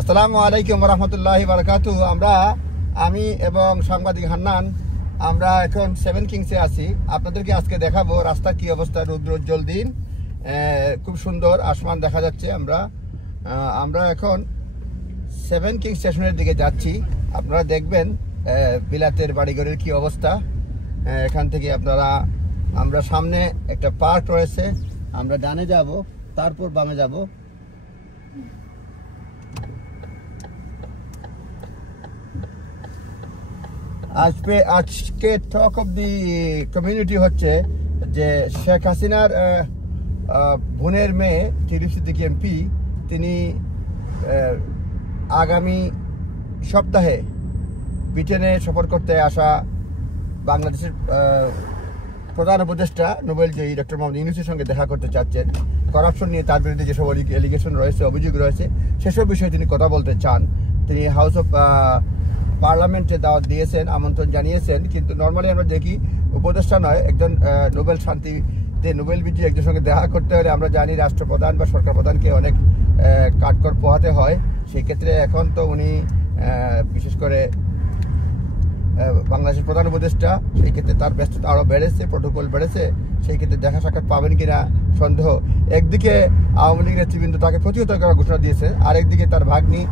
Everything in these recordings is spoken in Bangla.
আসসালামু আলাইকুম ওয়া রাহমাতুল্লাহি ওয়া বারাকাতুহু। আমি এবং সাংবাদিক হান্নান আমরা এখন সেভেন কিংসে আছি। আপনাদেরকে আজকে দেখাবো রাস্তার কি অবস্থা। রৌদ্রোজ্জ্বল দিন, খুব সুন্দর আসমান দেখা যাচ্ছে। আমরা এখন সেভেন কিংস স্টেশনের দিকে যাচ্ছি। আপনারা দেখবেন বিলাতের বাড়িঘরের কি অবস্থা। এখান থেকে আমরা সামনে একটা পার্ক রয়েছে, আমরা ডানে যাব, তারপর বামে যাব। আজকে টক অফ দি কমিউনিটি হচ্ছে যে শেখ হাসিনার বোনের মেয়ে টিউলিপ সিদ্দিকী এমপি, তিনি আগামী সপ্তাহে ব্রিটেনে সফর করতে আসা বাংলাদেশের প্রধান উপদেষ্টা নোবেলজয়ী ডক্টর মোহাম্মদ ইউনূসের সঙ্গে দেখা করতে চাচ্ছেন। করাপশন নিয়ে তার বিরুদ্ধে যেসব এলিগেশন রয়েছে, অভিযোগ রয়েছে, সেসব বিষয়ে তিনি কথা বলতে চান। তিনি হাউস অফ পার্লামেন্টে দাওয়াত দিয়েছেন, আমন্ত্রণ জানিয়েছেন। কিন্তু নর্মালি আমরা দেখি উপদেষ্টা নয়, একজন নোবেল শান্তিতে নোবেল বিজয়ী একজনের সঙ্গে দেখা করতে হলে আমরা জানি রাষ্ট্রপ্রধান বা সরকার প্রধানকে অনেক কাঠখড় পোহাতে হয়। সেই ক্ষেত্রে এখন তো উনি বিশেষ করে বাংলাদেশের প্রধান উপদেষ্টা, সেই ক্ষেত্রে তার ব্যস্ততা আরও বেড়েছে, প্রোটোকল বেড়েছে। সেই ক্ষেত্রে দেখা সাক্ষাৎ পাবেন কিনা সন্দেহ। একদিকে আওয়ামী লীগ নেতৃবৃন্দ তাকে প্রতিহত করার ঘোষণা দিয়েছে, আরেকদিকে তার ভাগ্নি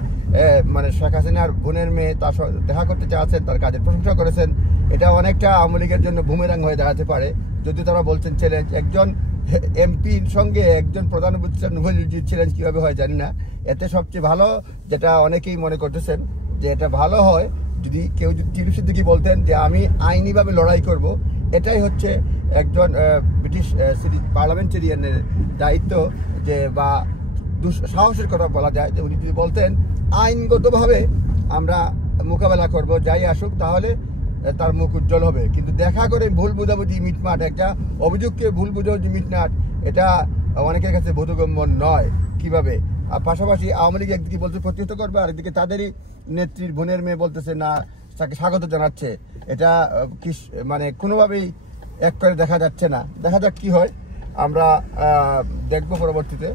মানে শেখ হাসিনার বোনের মেয়ে তার দেখা করতে চাচ্ছেন, তার কাজের প্রশংসা করেছেন। এটা অনেকটা আওয়ামী লীগের জন্য বুমেরাং হয়ে দাঁড়াতে পারে। যদিও তারা বলছেন চ্যালেঞ্জ, একজন এমপির সঙ্গে একজন প্রধান উপদেষ্টা নোবেল বিজয়ী চ্যালেঞ্জ কীভাবে হয় জানি না। এতে সবচেয়ে ভালো যেটা অনেকেই মনে করতেছেন যে এটা ভালো হয় যদি কেউ টিউলিপ সিদ্দিকী বলতেন যে আমি আইনিভাবে লড়াই করব। এটাই হচ্ছে একজন ব্রিটিশ পার্লামেন্টেরিয়ানের দায়িত্ব, যে বা সাহসের কথা বলা যায়, যে উনি যদি বলতেন আইনগতভাবে আমরা মোকাবেলা করব, যাই আসুক, তাহলে তার মুখ উজ্জ্বল হবে। কিন্তু দেখা করে ভুল বোঝাবুঝি মিটমাট, একটা অভিযোগকে ভুল বোঝাবুঝি মিটমাট, এটা অনেকের কাছে বোধগম্য নয় কিভাবে। আর পাশাপাশি আওয়ামী লীগ একদিকে বলতে প্রতিহত করবে, আরেকদিকে তাদেরই নেত্রীর বোনের মেয়ে বলতেছে না, তাকে স্বাগত জানাচ্ছে। এটা কি মানে কোনোভাবেই এক করে দেখা যাচ্ছে না। দেখা যাক কি হয়, আমরা দেখবো পরবর্তীতে।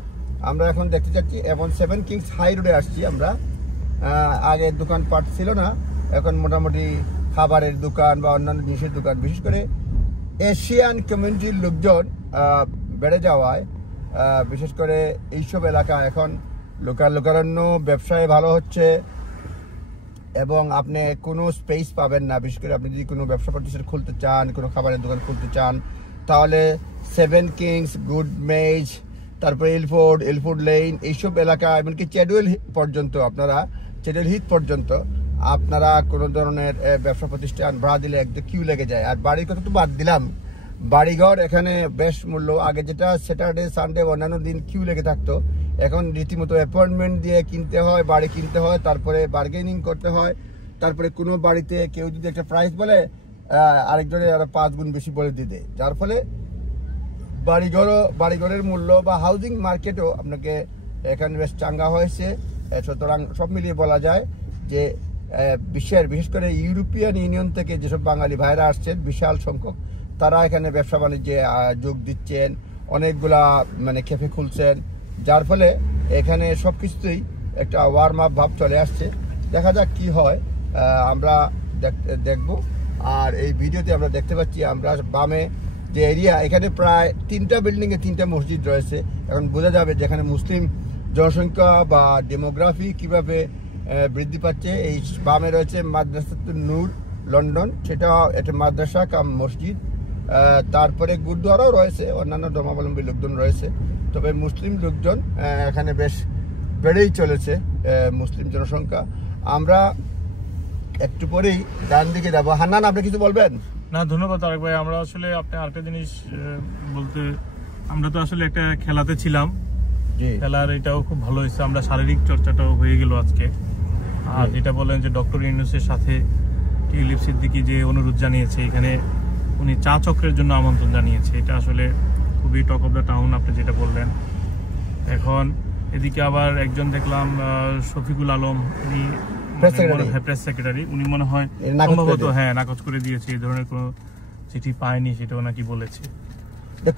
আমরা এখন দেখতে চাচ্ছি এবং সেভেন কিংস হাই রোডে আসছি আমরা। আগে দোকানপাট ছিল না, এখন মোটামুটি খাবারের দোকান বা অন্যান্য জিনিসের দোকান, বিশেষ করে এশিয়ান কমিউনিটির লোকজন বেড়ে যাওয়ায় বিশেষ করে এইসব এলাকা এখন লোকারণ্য ব্যবসায় ভালো হচ্ছে এবং আপনি কোনো স্পেস পাবেন না। বিশেষ করে আপনি যদি কোনো ব্যবসা প্রতিষ্ঠান খুলতে চান, কোনো খাবারের দোকান খুলতে চান, তাহলে সেভেন কিংস, গুড মেজ, তারপরে এলফোর্ড লেন, এইসব এলাকা, এমনকি চ্যাডওয়েল হিথ পর্যন্ত আপনারা কোনো ধরনের ব্যবসা প্রতিষ্ঠান ভাড়া দিলে একদম কিউ লেগে যায়। আর বাড়ির কথা তো বাদ দিলাম, বাড়িঘর এখানে বেশ মূল্য। আগে যেটা স্যাটারডে সানডে অন্যান্য দিন কিউ লেগে থাকতো, এখন রীতিমতো অ্যাপয়েন্টমেন্ট দিয়ে কিনতে হয়, বাড়ি কিনতে হয়, তারপরে বার্গেনিং করতে হয়। তারপরে কোনো বাড়িতে কেউ যদি একটা প্রাইস বলে, আরেকজনের আরো 5 গুণ বেশি বলে দিতে, যার ফলে বাড়িঘরের মূল্য বা হাউজিং মার্কেটও আপনাকে এখানে বেশ চাঙ্গা হয়েছে। সুতরাং সব মিলিয়ে বলা যায় যে বিশেষ করে ইউরোপিয়ান ইউনিয়ন থেকে যেসব বাঙালি ভাইরা আসছেন বিশাল সংখ্যক, তারা এখানে ব্যবসা বাণিজ্যে যোগ দিচ্ছেন, অনেকগুলা মানে ক্যাফে খুলছেন, যার ফলে এখানে সব কিছুতেই একটা ওয়ার্ম আপ ভাব চলে আসছে। দেখা যাক কি হয়, আমরা দেখব। আর এই ভিডিওতে আমরা দেখতে পাচ্ছি আমরা বামে যে এরিয়া, এখানে প্রায় 3টা বিল্ডিংয়ে 3টা মসজিদ রয়েছে। এখন বোঝা যাবে যেখানে মুসলিম জনসংখ্যা বা ডেমোগ্রাফি কিভাবে বৃদ্ধি পাচ্ছে। এই বামে রয়েছে মাদ্রাসাতুন নূর লন্ডন, সেটা একটা মাদ্রাসা কাম মসজিদ। তারপরে গুরুদ্বারাও রয়েছে, অন্যান্য ধর্মাবলম্বী লোকজন রয়েছে। তবে মুসলিম লোকজন এখানে বেশ বেড়েই চলেছে, মুসলিম জনসংখ্যা। আমরা একটু পরেই ডান দিকে যাবো। হান্নান, আপনি কিছু বলবেন? না, ধন্যবাদ তারেক ভাই। আমরা আসলে আপনি আরেকটা জিনিস বলতে, আমরা তো আসলে একটা খেলাতে ছিলাম, খেলার এটাও খুব ভালো হয়েছে, আমরা শারীরিক চর্চাটাও হয়ে গেল আজকে। আর যেটা বলেন যে ডক্টর ইউনূসের সাথে টিউলিপ সিদ্দিকী যে অনুরোধ জানিয়েছে, এখানে উনি চা চক্রের জন্য আমন্ত্রণ জানিয়েছে, এটা আসলে খুবই টক অফ দ্য টাউন আপনি যেটা বললেন। এখন এদিকে আবার একজন দেখলাম শফিকুল আলম, উনি প্রেস সেক্রেটারি, উনি মনে হয় সম্ভবত নাকচ করে দিয়েছে, এই ধরনের কোনো চিঠি পায়নি, সেটাও নাকি বলেছে।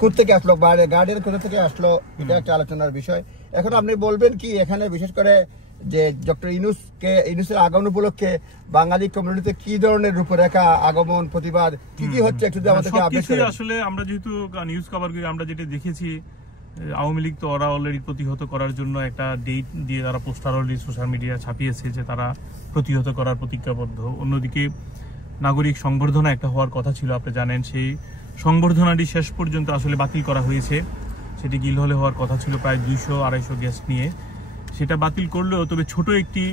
কোথা থেকে আসলো, গার্ডের কোথা থেকে আসলো, এটা একটা আলোচনার বিষয়। এখন আপনি বলবেন কি এখানে বিশেষ করে যে ডক্টর ইউনূসের আগমন উপলক্ষে বাঙালি কমিউনিটিতে কি ধরনের রূপরেখা, আগমন, প্রতিবাদ কি হচ্ছে একটু আমাদেরকে আপডেট করেন। আসলে আমরা যেহেতু নিউজ কভার করি, আমরা যেটা দেখেছি আওয়ামী লীগ তো ওরা অলরেডি প্রতিহত করার জন্য একটা ডেট দিয়ে তারা পোস্টার অলরেডি সোশ্যাল মিডিয়া ছাপিয়েছে যে তারা প্রতিহত করার প্রতিজ্ঞাবদ্ধ। অন্যদিকে নাগরিক সংবর্ধনা একটা হওয়ার কথা ছিল, আপনি জানেন সেই সংবর্ধনাটি শেষ পর্যন্ত আসলে বাতিল করা হয়েছে। সেটি গিলহলে হওয়ার কথা ছিল প্রায় 200-250 গেস্ট নিয়ে, সেটা বাতিল করলেও তবে ছোট একটি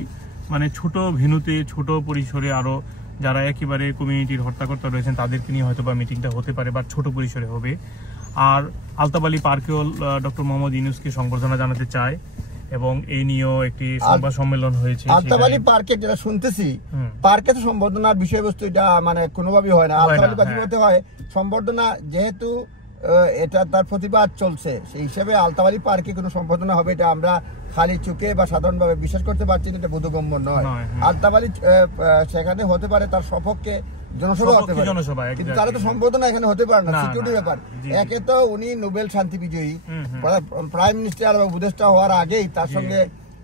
ছোট ভেন্যুতে ছোট পরিসরে আরো যারা একেবারে কমিউনিটির হর্তাকর্তা রয়েছেন তাদেরকে নিয়ে হয়তো বা মিটিংটা হতে পারে বা ছোট পরিসরে হবে। আর আলতাবালি পার্কেও ডক্টর মোহাম্মদ ইউনূসকে সংবর্ধনা জানাতে চায় এবং এই নিয়েও একটি সংবাদ সম্মেলন হয়েছে। আলতাবালি পার্কে যেটা শুনতেছি, পার্কে তো সম্বর্ধনার বিষয়বস্তু এটা কোনোভাবেই হয় না। আলতাবালি পার্কে হতে হয় সম্বর্ধনা, যেহেতু এটা তার প্রতিবাদ চলছে সেই হিসেবে আলতাবালি পার্কে কোনো সম্বর্ধনা হবে এটা আমরা খালি চোখে বা সাধারণভাবে বিশ্বাস করতে পারছি না, এটা বোধগম্য নয়। আলতাবালি সেখানে হতে পারে তার সপক্ষে জনসভা হতে পারে, কিন্তু তারা তো সম্বোধনা এখানে হতে পারে না, সিকিউরিটি ব্যাপার। একে তো উনি নোবেল শান্তি বিজয়ী, প্রাইম মিনিস্টার বা উপদেষ্টা হওয়ার আগেই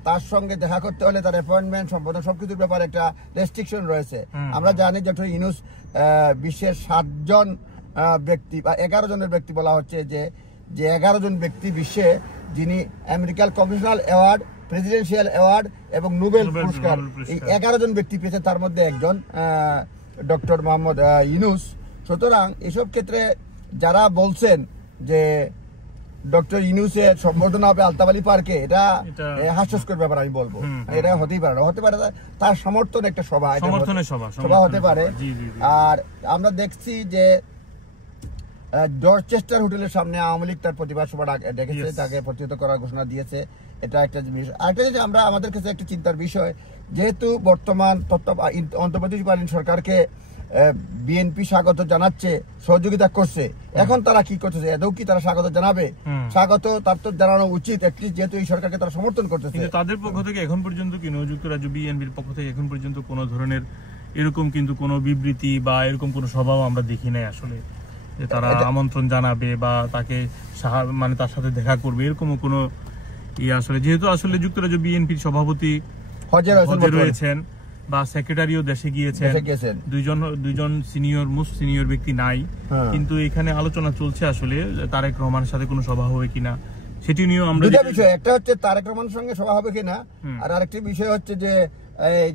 তার সঙ্গে দেখা করতে হলে তার অ্যাপয়েন্টমেন্ট, সম্বোধন সবকিছুর ব্যাপারে একটা রেস্ট্রিকশন রয়েছে। আমরা জানি ডক্টর ইউনূস বিশ্বের 7 জন ব্যক্তি বা 11 জনের ব্যক্তি বলা হচ্ছে যে 11 জন ব্যক্তি বিশ্বে যিনি আমেরিকান কমিশনাল অ্যাওয়ার্ড, প্রেসিডেন্সিয়াল অ্যাওয়ার্ড এবং নোবেল পুরস্কার এই 11 জন ব্যক্তি পেয়েছে, তার মধ্যে একজন ডক্টর মোহাম্মদ ইউনূস। সুতরাং এসব ক্ষেত্রে যারা বলছেন যে ডক্টর ইউনূসের সম্বর্ধনা হবে আলতাবালি পার্কে, এটা হাস্যস্কর ব্যাপার আমি বলবো। এটা হতেই পারে না, হতে পারে তার সমর্থন একটা সভা হতে পারে। আর আমরা দেখছি যে ডরচেস্টার হোটেলের সামনে আওয়ামী লীগ তার প্রতিবাদ সভা ডেকেছে, তাকে প্রতিহত করার ঘোষণা দিয়েছে। এটা একটা জিনিস। আরেকটা যে আমরা আমাদের কাছে একটা চিন্তার বিষয়, যেহেতু বর্তমান অন্তর্বর্তীকালীন সরকারকে বিএনপি স্বাগত জানাচ্ছে, সহযোগিতা করছে, এখন তারা কি করতেছে? এটাও কি তারা স্বাগত জানাবে? স্বাগত তার তো জানানো উচিত, যেহেতু এই সরকারকে তারা সমর্থন করতেছে। তাদের পক্ষ থেকে এখন পর্যন্ত যুক্তরাজ্য বিএনপির পক্ষ থেকে এখন পর্যন্ত কোনো ধরনের এরকম কিন্তু কোনো বিবৃতি বা এরকম কোনো স্বভাব আমরা দেখি নাই আসলে, যে তারা আমন্ত্রণ জানাবে বা তাকে তার সাথে দেখা করবে, এরকম কোনো আসলে। যেহেতু আসলে যুক্তরাজ্য বিএনপির সভাপতি হজে রয়েছেন বা সেক্রেটারিও দেশে গিয়েছেন, দুইজন মোস্ট সিনিয়র ব্যক্তি নাই, কিন্তু এখানে আলোচনা চলছে আসলে তারেক রহমানের সাথে কোনো সভা হবে কিনা সেটি নিয়েও আমরা। দুটা বিষয়, একটা হচ্ছে তারেক রহমানের সঙ্গে সভা হবে কিনা, আর আরেকটি বিষয় হচ্ছে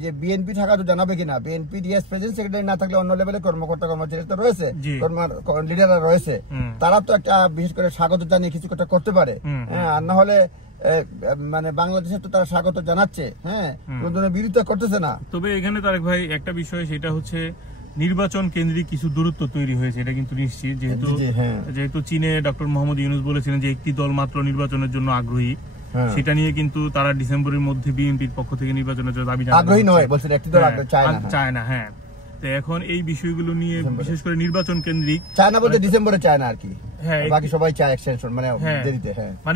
যে বিএনপি থাকা তো জানাবে কিনা। বিএনপি ডিএস প্রেসিডেন্ট সেক্রেটারি না থাকলে অন্য লেভেলে কর্মকর্তা কর্মচারী তো রয়েছে, লিডাররা রয়েছে, তারা তো একটা বিশেষ করে স্বাগত জানিয়ে কিছু একটা করতে পারে। আর না হলে বাংলাদেশে তো তারা স্বাগত জানাচ্ছে, কোন ধরনের বিরোধিতা করতেছে না। তবে এখানে তারেক ভাই একটা বিষয়, সেটা হচ্ছে নির্বাচন কেন্দ্রিক কিছু দূরত্ব তৈরি হয়েছে, এটা কিন্তু নিশ্চিত। যেহেতু চীনে ডক্টর মোহাম্মদ ইউনূস বলেছিলেন যে একটি দল মাত্র নির্বাচনের জন্য আগ্রহী, সেটা নিয়ে কিন্তু তারা ডিসেম্বরের মধ্যে বিএনপির পক্ষ থেকে নির্বাচনের জন্য দাবি চায় না। হ্যাঁ, তো এখন এই বিষয়গুলো নিয়ে বিশেষ করে নির্বাচন কেন্দ্রিক চায় না বলতে ডিসেম্বরে চায় না আর কি, বাকি সবাই চায় এক্সটেনশন,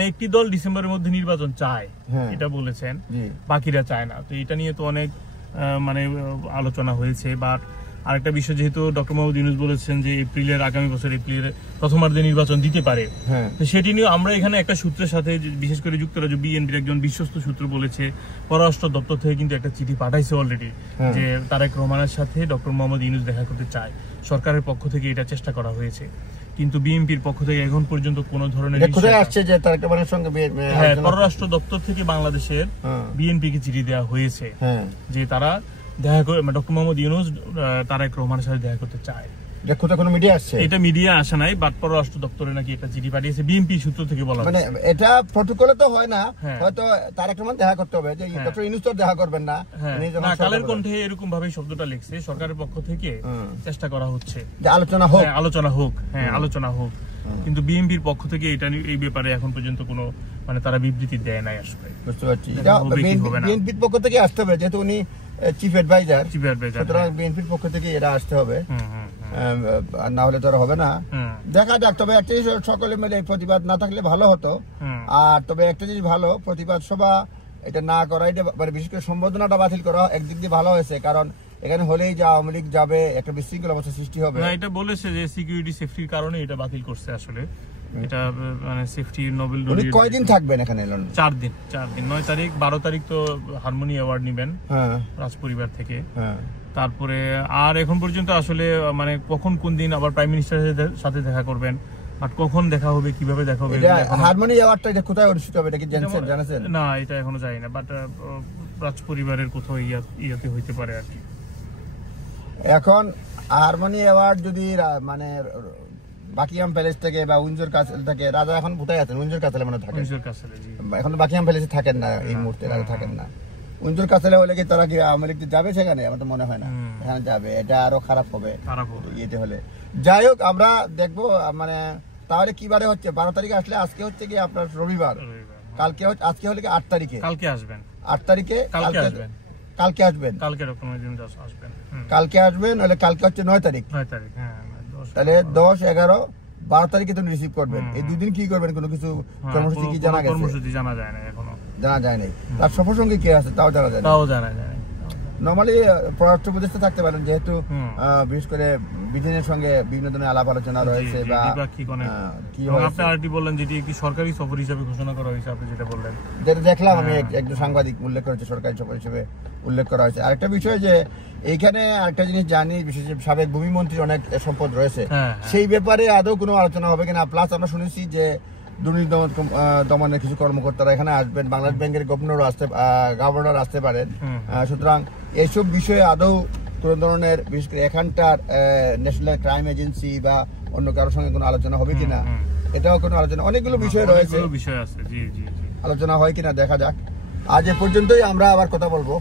একটি দল ডিসেম্বরের মধ্যে নির্বাচন চায় এটা বলেছেন, বাকিরা চায় না। তো এটা নিয়ে তো অনেক আলোচনা হয়েছে। বাট আরেকটা বিষয়, যেহেতু ডক্টর মোহাম্মদ ইউনূস বলেছেন যে আগামী বছর এপ্রিলের প্রথমার্ধে নির্বাচন দিতে পারে, তো সেটি নিয়ে আমরা এখানে একটা সূত্রের সাথে, বিশেষ করে যুক্তরাজ্য বিএনপির একজন বিশ্বস্ত সূত্র বলেছে, পররাষ্ট্র দপ্তর থেকে কিন্তু একটা চিঠি পাঠাইছে অলরেডি, যে তারেক রহমানের সাথে ডক্টর মোহাম্মদ ইউনূস দেখা করতে চায়। সরকারের পক্ষ থেকে এটা চেষ্টা করা হয়েছে, কিন্তু বিএনপির পক্ষ থেকে এখন পর্যন্ত কোনো ধরনের পররাষ্ট্র দপ্তর থেকে বাংলাদেশের বিএনপিকে চিঠি দেওয়া হয়েছে যে তারা দেখা করে ডক্টর মোহাম্মদ ইউনূস তারেক রহমানের সাথে দেখা করতে চায়। এটা মিডিয়া আসে নাই, বাট পররাষ্ট্র দপ্তরে নাকি একটা চিঠি পাঠিয়েছে বিএনপি সূত্র থেকে বলা। এটা প্রটোকলে তো হয় না, হয়তো তারেক রহমান দেখা করতে হবে, যে ডক্টর ইউনূস তো দেখা করবেন না। কালের কণ্ঠে এরকম ভাবে শব্দটা লিখছে, সরকারের পক্ষ থেকে চেষ্টা করা হচ্ছে যে আলোচনা হোক, কিন্তু বিএনপির পক্ষ থেকে এটা এই ব্যাপারে এখন পর্যন্ত কোনো তারা বিবৃতি দেয় নাই আসলে। বুঝতে পারছি, বিএনপির পক্ষ থেকে আসতে হবে, যেহেতু উনি চিফ অ্যাডভাইজার, সুতরাং বিএনপির পক্ষ থেকে এটা আসতে হবে, না হলে তো হবে না। দেখা যাক। তবে একটা জিনিস, সকলে মিলে প্রতিবাদ না থাকলে ভালো হতো। আর তবে একটা জিনিস ভালো, প্রতিবাদ সভা এটা না করা, এটা বিশেষ করে সম্বোধনাটা বাতিল করা একদিক দিয়ে ভালো হয়েছে, কারণ এখানে হলেই যে আওয়ামী লীগ যাবে, একটা বিশৃঙ্খল অবস্থা সৃষ্টি হবে। এটা বলেছে যে সিকিউরিটি সেফটির কারণে এটা বাতিল করছে আসলে, এটা মানে সেফটি নোবেল উনি কয়দিন থাকবেন এখানে? 4 দিন 9 তারিখ 12 তারিখ তো হারমোনি অ্যাওয়ার্ড নেবেন রাজ পরিবার থেকে। তারপরে আর এখন পর্যন্ত আসলে মানে কখন কোন দিন আবার প্রাইম মিনিস্টারের সাথে দেখা করবেন, বাট কখন দেখা হবে, কিভাবে দেখা হবে, হারমোনি অ্যাওয়ার্ডটা এটা কোথায় অনুষ্ঠিত হবে এটা কি জানেন? না, এটা এখনো জানি না, বাট রাজ পরিবারের কোথাও ইয়াতে হইতে পারে আর কি। এখন হারমোনি অ্যাওয়ার্ড যদি মানে বাকিংহাম প্যালেস থেকে বা উইন্ডসর ক্যাসেল থেকে, রাজা এখন কোথায় আছেন? উইন্ডসর ক্যাসেলে মানে থাকেন। উইন্ডসর ক্যাসেলে, জি। এখন বাকিংহাম প্যালেসে থাকেন না এই মুহূর্তে, রাজা থাকেন না। উইন্ডসর ক্যাসেলে হলে কি তারা কি আওয়ামী লীগ যাবে সেখানে? আমার তো মনে হয় না এখানে যাবে, এটা আরো খারাপ হবে ইয়েতে হলে। যাই হোক, আমরা দেখবো মানে তাহলে কিবারে হচ্ছে। 12 তারিখে আসলে আজকে হচ্ছে কি আপনার রবিবার, কালকে আজকে হলে কি 8 তারিখে? কালকে আসবেন 8 তারিখে কালকে আসবেন, কালকে আসবেন, কালকে আসবেন। হলে কালকে হচ্ছে 9 তারিখ। তাহলে 10, 11, 12 তারিখে তুমি রিসিভ করবেন। এই দুদিন কি করবেন? কোনো কিছু কর্মসূচি কি জানা গেছে? কর্মসূচি জানা যায় না এখনো, জানা যায় নাই। তার সফর সঙ্গে কে আছে তাও জানা যায় না। নরমালি পররাষ্ট্র উপদেষ্টা থাকতে পারেন, যেহেতু বিশেষ করে ব্রিটেনের সঙ্গে বিভিন্ন ধরনের আলাপ আলোচনা রয়েছে। বা আপনি আরটি বললেন যেটি একটি সরকারি সফর হিসেবে ঘোষণা করা হয়েছে, আপনি যেটা বললেন যেটা দেখলাম আমি, একজন সাংবাদিক উল্লেখ করেছে সরকারি সফর হিসেবে উল্লেখ করা হয়েছে। আরেকটা বিষয় যে এইখানে আরেকটা জিনিস জানি, বিশেষ সাবেক ভূমিমন্ত্রীর অনেক সম্পদ রয়েছে, সেই ব্যাপারে আদৌ কোনো আলোচনা হবে কিনা। প্লাস আমরা শুনেছি যে দুর্নীতি দমনের কিছু কর্মকর্তারা এখানে আসবেন, বাংলাদেশ ব্যাংকের গভর্নর আসতে পারেন। সুতরাং এইসব বিষয়ে আদৌ কোন ধরনের বিশেষ করে এখানকার ন্যাশনাল ক্রাইম এজেন্সি বা অন্য কারোর সঙ্গে কোনো আলোচনা হবে কিনা, এটাও কোনো আলোচনা, অনেকগুলো বিষয় রয়েছে, আলোচনা হয় কিনা দেখা যাক। আজ এ পর্যন্তই, আমরা আবার কথা বলবো।